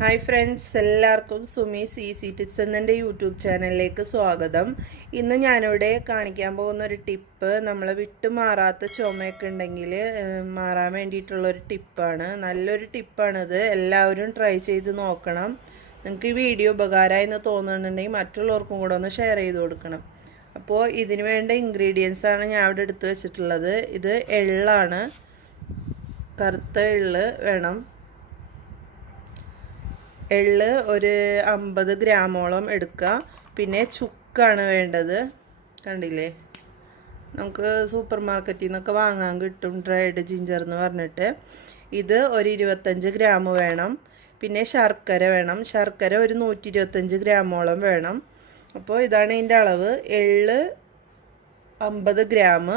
Hi friends, എല്ലാവർക്കും Sumi's easy tips എന്നെ YouTube ചാനലിലേക്ക് സ്വാഗതം. ഇന്ന് ഞാനിവിടെ കാണിക്കാൻ പോകുന്ന ഒരു ടിപ്പ് നമ്മൾ വിട്ടുമാറാത്ത ചുമയൊക്കെ ഉണ്ടെങ്കിൽ മാറാൻ വേണ്ടിയിട്ടുള്ളൊരു ടിപ്പാണ്. നല്ലൊരു ടിപ്പാണിത്. എല്ലാവരും ട്രൈ ചെയ്ത് നോക്കണം. നിങ്ങൾക്ക് ഈ വീഡിയോ ഉപകാരമായി എന്ന് തോന്നുന്നുണ്ടെങ്കിൽ മറ്റുള്ളവർക്കും കൂടെ ഒന്ന് ഷെയർ ചെയ്ത് കൊടുക്കണം. അപ്പോൾ ഇതിന് വേണ്ട ഇൻഗ്രീഡിയൻസാണ് ഞാൻ ഇവിടെ എടുത്ത് വെച്ചിട്ടുള്ളത്. ഇത് എള്ളാണ്, കറുത്ത എള്ള് വേണം. എള്ള് ഒരു 50 ഗ്രാമോളം എടുക്കുക. പിന്നെ ചുക്കാണ് വേണ്ടത്. കണ്ടില്ലേ, നമുക്ക് സൂപ്പർ മാർക്കറ്റിൽ നിന്നൊക്കെ വാങ്ങാൻ കിട്ടും, ഡ്രൈഡ് ജിഞ്ചർ എന്ന് പറഞ്ഞിട്ട്. ഇത് ഒരു 25 ഗ്രാം വേണം. പിന്നെ ശർക്കര വേണം. ശർക്കര ഒരു 125 ഗ്രാമോളം വേണം. അപ്പോൾ ഇതാണ് ഇതിൻ്റെ അളവ്. എള്ള് 50 ഗ്രാം,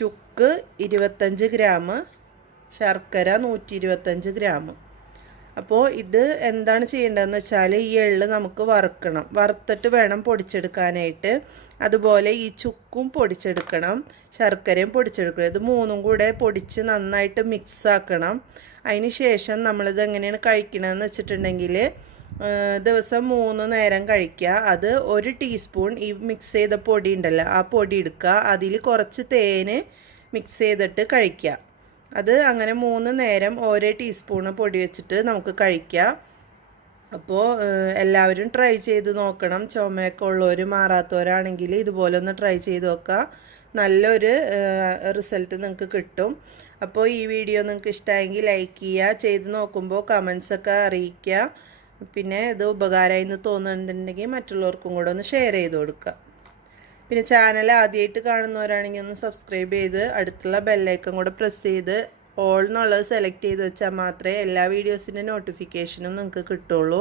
ചുക്ക് 25 ഗ്രാം, ശർക്കര 125 ഗ്രാം. അപ്പോൾ ഇത് എന്താണ് ചെയ്യേണ്ടതെന്ന് വെച്ചാൽ, ഈ എള്ള് നമുക്ക് വറുക്കണം. വറുത്തിട്ട് വേണം പൊടിച്ചെടുക്കാനായിട്ട്. അതുപോലെ ഈ ചുക്കും പൊടിച്ചെടുക്കണം, ശർക്കരയും പൊടിച്ചെടുക്കണം. ഇത് മൂന്നും കൂടെ പൊടിച്ച് നന്നായിട്ട് മിക്സ് ആക്കണം. അതിന് ശേഷം നമ്മളിത് എങ്ങനെയാണ് കഴിക്കണമെന്ന് വെച്ചിട്ടുണ്ടെങ്കിൽ, ദിവസം 3 നേരം കഴിക്കുക. അത് 1 ടീസ്പൂൺ ഈ മിക്സ് ചെയ്ത പൊടി ഉണ്ടല്ലോ, ആ പൊടി എടുക്കുക. അതിൽ കുറച്ച് തേന് മിക്സ് ചെയ്തിട്ട് കഴിക്കുക. അത് അങ്ങനെ 3 നേരം ഓരോ ടീസ്പൂണ് പൊടി വെച്ചിട്ട് നമുക്ക് കഴിക്കാം. അപ്പോൾ എല്ലാവരും ട്രൈ ചെയ്ത് നോക്കണം. ചുമയൊക്കെ ഉള്ളവർ, മാറാത്തവരാണെങ്കിൽ ഇതുപോലെ ഒന്ന് ട്രൈ ചെയ്ത് നോക്കുക. നല്ലൊരു റിസൾട്ട് നിങ്ങൾക്ക് കിട്ടും. അപ്പോൾ ഈ വീഡിയോ നിങ്ങൾക്ക് ഇഷ്ടമായെങ്കിൽ ലൈക്ക് ചെയ്യുക. ചെയ്ത് നോക്കുമ്പോൾ കമൻസൊക്കെ അറിയിക്കുക. പിന്നെ ഇത് ഉപകാരമായി എന്ന് തോന്നുന്നുണ്ടെങ്കിൽ മറ്റുള്ളവർക്കും കൂടെ ഒന്ന് ഷെയർ ചെയ്ത് കൊടുക്കുക. പിന്നെ ചാനൽ ആദ്യമായിട്ട് കാണുന്നവരാണെങ്കിൽ ഒന്ന് സബ്സ്ക്രൈബ് ചെയ്ത് അടുത്തുള്ള ബെല്ലൈക്കൺ കൂടെ പ്രസ് ചെയ്ത് ഓൾ എന്നുള്ളത് സെലക്ട് ചെയ്ത് വെച്ചാൽ മാത്രമേ എല്ലാ വീഡിയോസിൻ്റെ നോട്ടിഫിക്കേഷനും നിങ്ങൾക്ക് കിട്ടുള്ളൂ.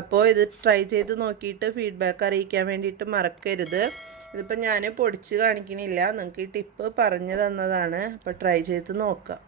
അപ്പോൾ ഇത് ട്രൈ ചെയ്ത് നോക്കിയിട്ട് ഫീഡ്ബാക്ക് അറിയിക്കാൻ വേണ്ടിയിട്ട് മറക്കരുത്. ഇതിപ്പോൾ ഞാൻ പൊടിച്ച് കാണിക്കണില്ല, നിങ്ങൾക്ക് ഈ ടിപ്പ് പറഞ്ഞു തന്നതാണ്. അപ്പോൾ ട്രൈ ചെയ്ത് നോക്കാം.